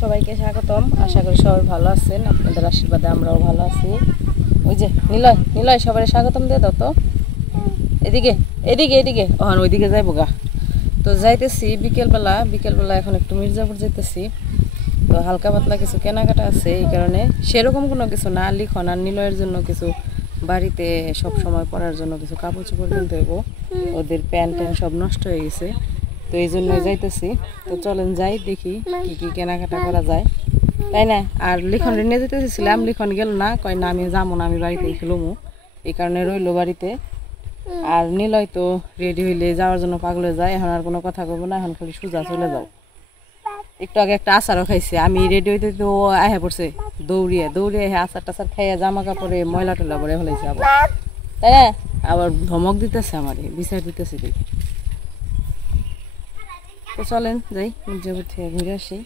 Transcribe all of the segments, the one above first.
সবাইকে স্বাগতম। আশা করি সবাই ভালো আছেন, আপনাদের আশীর্বাদে আমরাও ভালো আছি। ওই যে নিলয় সবাই স্বাগতম দিয়ে দাও তো। এদিকে এদিকে এদিকে ওইদিকে যাইবো গা। তো যাইতেছি বিকেলবেলা এখন একটু মির্জাপুর যাইতেছি। তো হালকা পাতলা কিছু কেনাকাটা আছে, এই কারণে সেরকম কোনো কিছু না, লিখন আর নিলয়ের জন্য কিছু বাড়িতে সব সময় পরার জন্য কিছু কাপড় চোপড় কিনতে হইব। ওদের প্যান্ট সব নষ্ট হয়ে গেছে, তো এই জন্য যাইতেছি। তো চলেন যাই, দেখি কি কি কেনাকাটা করা যায়, তাই না? আর লিখন নিয়ে যেতে চেয়েছিলাম, লিখন গেল না, কয় না আমি যাবো না, আমি বাড়িতেই খেলবো, এই কারণে রইলো বাড়িতে। আর নিলয় তো রেডি হইলে যাওয়ার জন্য পাগলে যায়, এখন আর কোনো কথা কইব না, এখন খালি সোজা চলে যাও। একটু আগে একটা আচারও খাইছে, আমি রেডি হইতে তো আহে পড়ছে দৌড়িয়ে আচার টাচার খাইয়া জামা কাপড়ে ময়লা টলা ভরে ফেলাইছে আবার, তাই না? আবার ধমক দিতেছে, আমারে বিচার দিতেছে দেখি। তো চলেন যাই, মির্জাপুর থেকে ঘুরে আসি।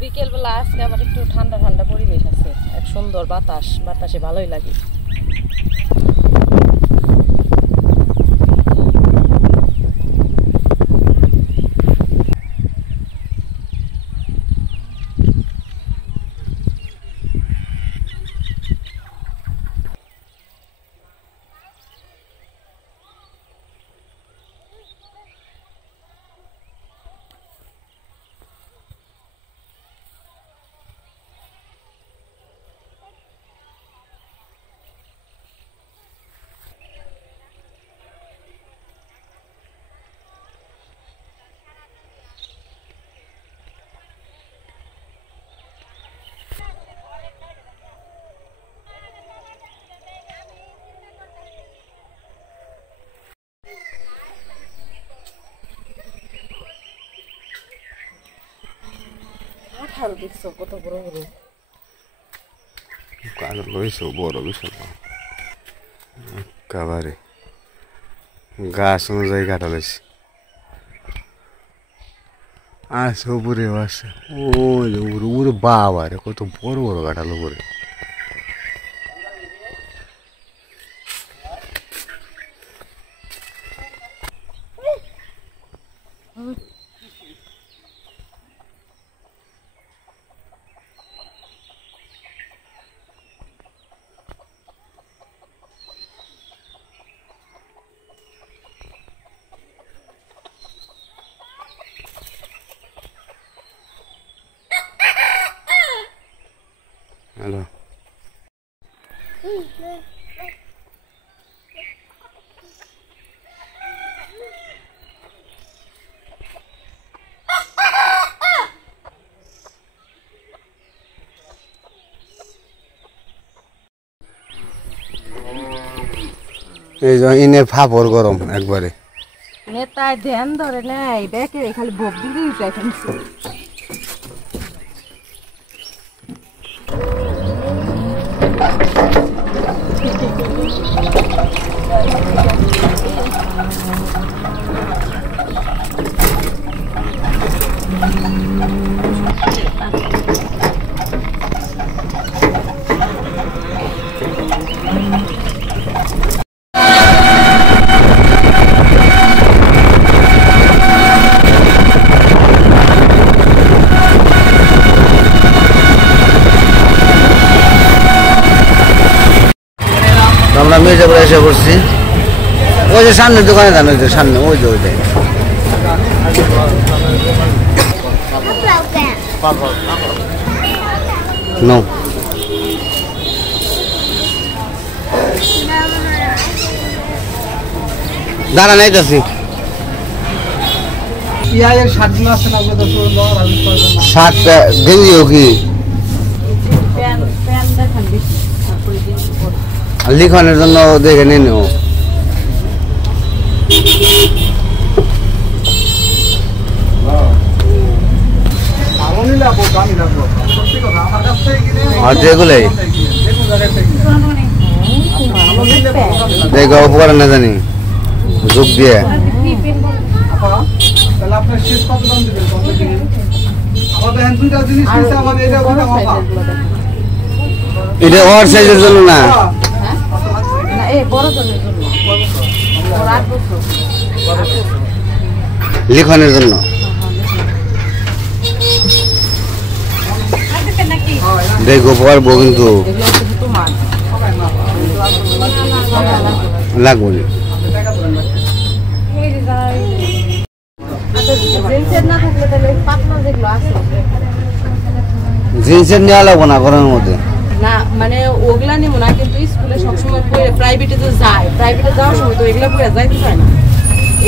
বিকেলবেলা আজকে আবার একটু ঠান্ডা ঠান্ডা পরিবেশ আছে, এক সুন্দর বাতাসে ভালোই লাগে। দেখছো কত বড় বড় কাগজ লইছো, বড় বিশাল কাবারে গাছ অনুযায়ী কাটা লাইছে। আসে উপরে আসে, ওই উপরে বাবা রে, কত বড় বড় কাটালো উপরে। হ্যালো, এই যে ইনের ফাপড় গরম একবারে। নেতায় ধ্যান ধরে নাই, দেখে খালি ভোগ দিয়ে খাইছে। আমরা মির্জাপুরে এসে পড়ছি। ওই যে সামনের দোকানে যান, ওই যে সামনে, ওই যে ওইটাই। নো দাঁড়া নাই যাচ্ছি। শার্ট গেঞ্জিও কি লিখনের জন্য দেখে নিন। যেগুলোই দেখো উপকার না জানি যোগ দিয়ে তাহলে আপনার শেষ কত দাম দিবেন? এটা ওর সাইজের জন্য না, লিখনের জন্য। দেখো পারবো কিন্তু লাগবো না। জিন্সের নেওয়া লাগবো না গরমের মধ্যে না, মানে ওগুলা নিব না, কিন্তু স্কুলে সবসময় প্রাইভেটে তো যায়, প্রাইভেটে যাওয়ার সময় তো এগুলা পরে যাইতে চায় না,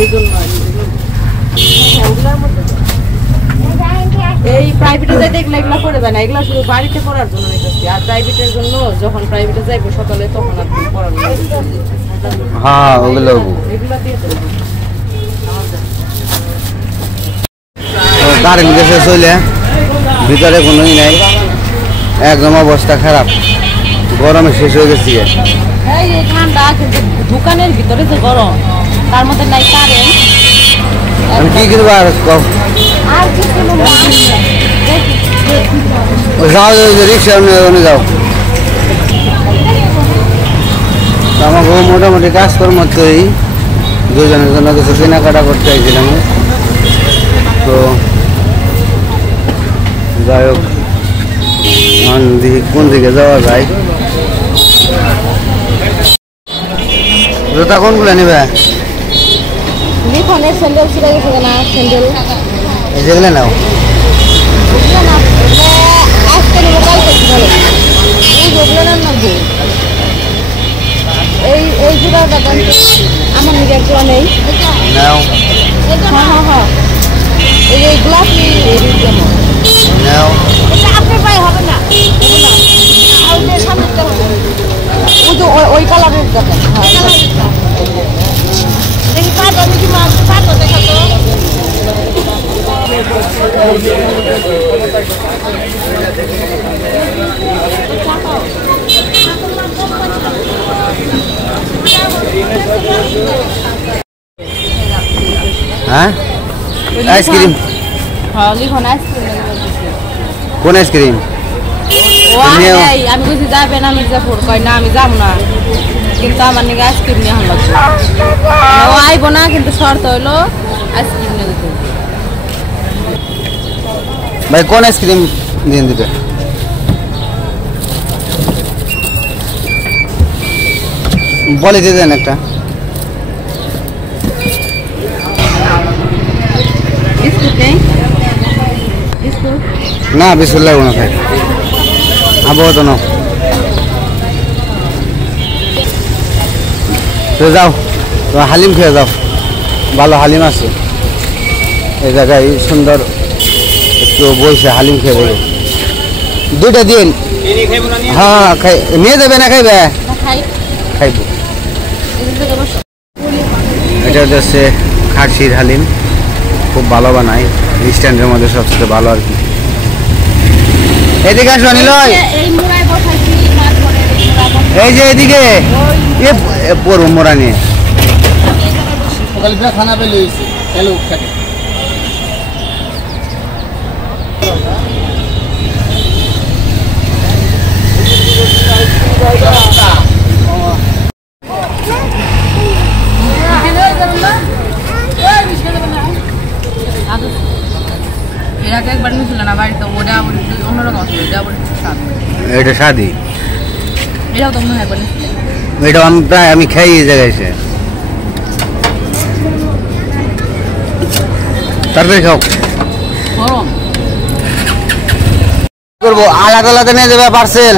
এই জন্য এই প্রাইভেটে যাইতে এগুলা পরে যায় না, এগুলা শুধু বাড়িতে পড়ার জন্য নিতেছি। আর প্রাইভেটের জন্য যখন প্রাইভেটে যাইবো সকালে তখন আর পড়ার হ্যাঁ ওগুলো এগুলা দিয়ে কারেন্ট গেছে চলে, ভিতরে কোনোই নাই, একদম অবস্থা খারাপ, গরমে শেষ হয়ে গেছি। এই ঠান্ডা, কিন্তু দোকানের ভিতরে যে গরম, তার মধ্যে নাই কারেন্ট। আমি কি করবো আর যাও, রিক্সা যাও। আমাকে মোটামুটি কাজকর্ম তো এই দুজনের জন্য কিছু কেনাকাটা করতে চাইছিলাম, তো যাই হোক কোন দিকে যাওয়া যায়। জুতা কোনগুলো নেবে? লিখনের স্যান্ডেল ছিল গেছে না, স্যান্ডেল যেগুলো নাও। এই এই জুতা আমার নিজে একটা নেই, নাও এই গোলাপি নাও। আপনার পায়ে হবে না, ওই কালারের দেখেন। হ্যাঁ আইসক্রিম, কোন আইসক্রিম? আমি বলছি যাবেন, আমি মির্জাপুর, কয় না আমি যাবো না, কিন্তু আমার নাকি আইসক্রিম নিয়ে লাগবে, ও আইবো না, কিন্তু শর্ত হইলো আইসক্রিম নিয়ে যেতে। ভাই কোন আইসক্রিম দিয়ে দিবে? বলে দিয়ে দেন একটা। না বিস্কুট লাগবো না ভাই, আবহাওয়া তো নাও। তো যাও, তো হালিম খেয়ে যাও, ভালো হালিম আছে এই জায়গায়, সুন্দর একটু বলছে হালিম খেয়ে দেবে। দুইটা দিন। হ্যাঁ নিয়ে যাবে না খাইবে? খাইব। এটা হচ্ছে খাসির হালিম, খুব ভালো বানায়, স্ট্যান্ডের মধ্যে সবচেয়ে ভালো আর কি। এদিকে আসো নিলয়, এই যে এদিকে পড়বো মোড়া নিয়ে। খানা পেলে একবার নিয়েছিল না বাড়িতে, ওটা অন্যরকম ছিল, এটা স্বাদই, এটাও তো মনে হয় একবার নিয়েছিল। এটা আমি প্রায় আমি খাই এই জায়গায় এসে। তারপরে খাও গরম করবো, আলাদা আলাদা নিয়ে যাবে পার্সেল,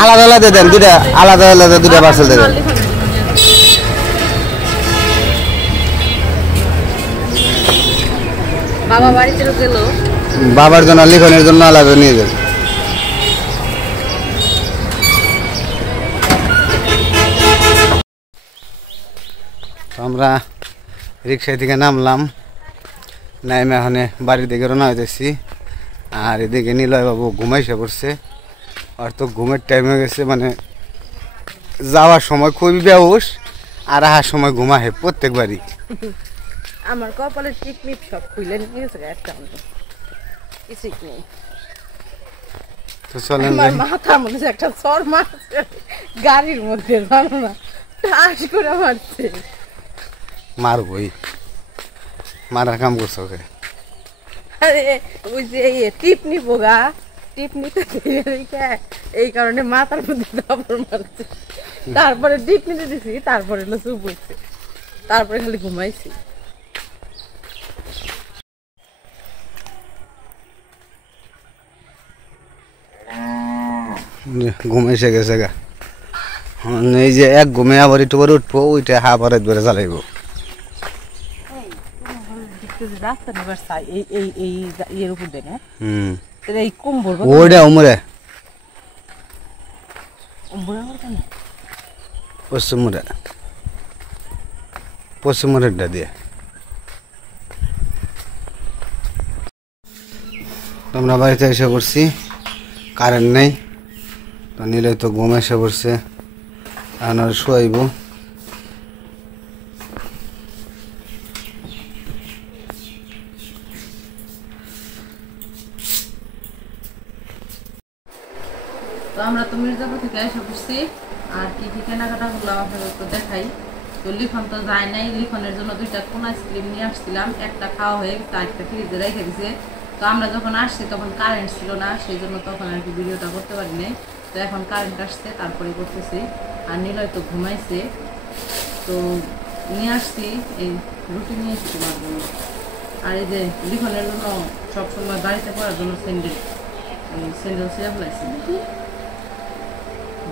আলাদা আলাদা দেন, দুটা আলাদা আলাদা দুটা পার্সেল দেবেন। বাবা বাড়িতে গেল, বাবার জন্য লিখনের জন্য আলাদা নিয়ে যাবে। আমরা রিক্সা থেকে নামলাম, নাইমে এখন বাড়ির দিকে রওনা হইতেছি। আর এদিকে নিলয় বাবু ঘুমাইসে পড়ছে, আর তো ঘুমের টাইম হয়ে গেছে, মানে যাওয়ার সময় খুবই বেহুশ আর আসার সময় ঘুমাহে প্রত্যেকবারই। আমার কপালে টিকমিপ সব খুলে নিয়ে গেছে একটা, কিছুই নেই। তো চলেন আমার মাথার মধ্যে একটা চর মারছে গাড়ির মধ্যে, জানো না, ঠাস করে মারছে। মারবই, মারার কাম করছো ওকে। আরে ওই যে টিপ নিবো গা, টিপ নিতে এই কারণে মাথার মধ্যে দাবর মারছে। তারপরে টিপ নিতে দিছি, তারপরে চুপ হয়েছে, তারপরে খালি ঘুমাইছি। ঘুমাইছে গেছে গা। এই যে এক ঘুমে আবার একটু করে উঠবো, ওইটা আবার একবারে জ্বালাইবো। রাস্তা নেবার চাই এই ইয়ের উপর দেয় না, এই কুম্ভর ওইটা উমরে পশ্চিমরেরটা দিয়ে। আমরা বাড়িতে এসে পড়ছি, কারেন্ট নেই, তো নিলে তো ঘুম এসে পড়ছে, এখন আর শোয়াইব। তো আমরা তো মির্জাপুর থেকে এসে পড়ছি, আর কি কি কেনাকাটা করলাম আপনাদের তো দেখাই। তো লিখন তো যায় নাই, লিখনের জন্য 2টা কোন আইসক্রিম নিয়ে আসছিলাম, একটা খাওয়া হয়ে গেছে, আরেকটা ফ্রিজে রেখে দিছে। তো আমরা যখন আসছি তখন কারেন্ট ছিল না, সেই জন্য তখন আর কি ভিডিওটা করতে পারি নাই। তো এখন কারেন্ট আসছে, তারপরে করতেছি। আর নিলয় তো ঘুমাইছে, তো নিয়ে আসছি এই রুটি নিয়ে এসেছি তোমার জন্য। আর এই যে লিখনের জন্য সবসময় বাড়িতে পড়ার জন্য স্যান্ডেল ছিঁড়ে ফেলাইছি,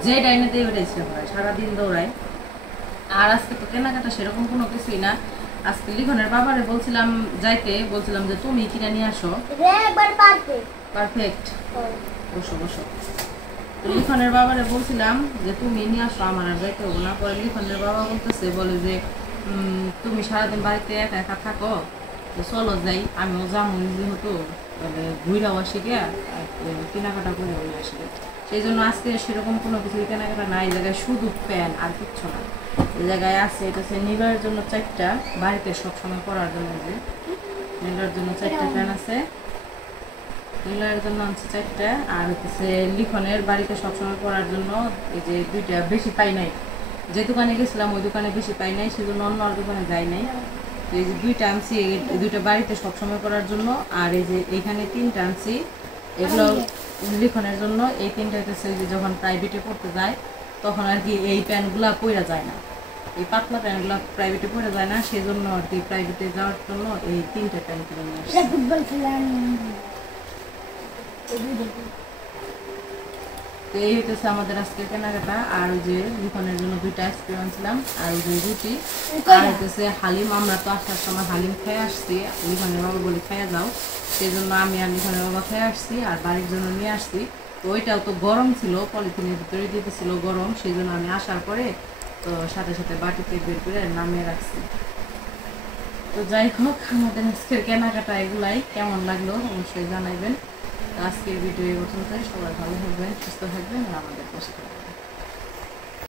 যে ডাইনে দিয়ে ওটাই ছিঁড়ে ফেলায়, সারাদিন দৌড়ায়। আর আজকে তো কেনাকাটা সেরকম কোনো কিছুই না। আজকে লিখনের বাবারে বলছিলাম যাইতে, বলছিলাম যে তুমি কিনে নিয়ে আসো। পারফেক্ট, বসো বসো। তো লিখনের বাবারে বলছিলাম যে তুমি নিয়ে আসো, আমার আর যাইতে হবো না। পরে লিখনের বাবা বলতেছে, বলে যে তুমি সারাদিন বাড়িতে একা একা থাকো, তো চলো যাই, আমিও যাবো, যেহেতু ঘুরাও আসি গিয়া কেনাকাটা করে আসি। সেই জন্য আজকে সেরকম কোনো কিছু কেনাকাটা নাই, এই জায়গায় শুধু প্যান আর কিচ্ছু না। এই জায়গায় আছে, এটা হচ্ছে নীলার জন্য 4টা, বাড়িতে সবসময় পরার জন্য, যে নীলার জন্য 4টা প্যান আছে, নীলার জন্য আছে 4টা। আর হচ্ছে লিখনের বাড়িতে সবসময় পরার জন্য এই যে 2টা, বেশি পাই নাই, যে দোকানে গেছিলাম ওই দোকানে বেশি পাই নাই, সেজন্য অন্য আর দোকানে যাই নাই। তো এই যে 2টা আনছি, এই 2টা বাড়িতে সবসময় পরার জন্য। আর এই যে এইখানে 3টা আনছি, এগুলো লিখনের জন্য। এই 3টা হচ্ছে যে যখন প্রাইভেটে পড়তে যায় তখন আর কি এই প্যান্টগুলা পরা যায় না, এই পাতলা প্যান্টগুলো প্রাইভেটে পরে যায় না, সেই জন্য আর কি প্রাইভেটে যাওয়ার জন্য এই 3টা প্যান্ট কিনে নিয়ে আসছি। তো এই হইতেছে আমাদের আজকে কেনাকাটা। আর ওই যে লিখনের জন্য 2টা আইসক্রিম আনছিলাম, আর ওই যে রুটি, আর হইতেছে হালিম। আমরা তো আসার সময় হালিম খেয়ে আসছি, লিখনের বাবা বলে খেয়ে যাও, সেই জন্য আমি আর লিখনের বাবা খেয়ে আসছি, আর বাড়ির জন্য নিয়ে আসছি। তো ওইটাও তো গরম ছিল, পলিথিনের ভিতরে দিতেছিল গরম, সেই জন্য আমি আসার পরে তো সাথে সাথে বাটিতে বের করে নামিয়ে রাখছি। তো যাই হোক, আমাদের আজকের কেনাকাটা এগুলাই, কেমন লাগলো অবশ্যই জানাইবেন। আজকের ভিডিও এই পর্যন্তই, সবাই ভালো থাকবেন, সুস্থ থাকবেন, আর আমাদের পাশে থাকবেন।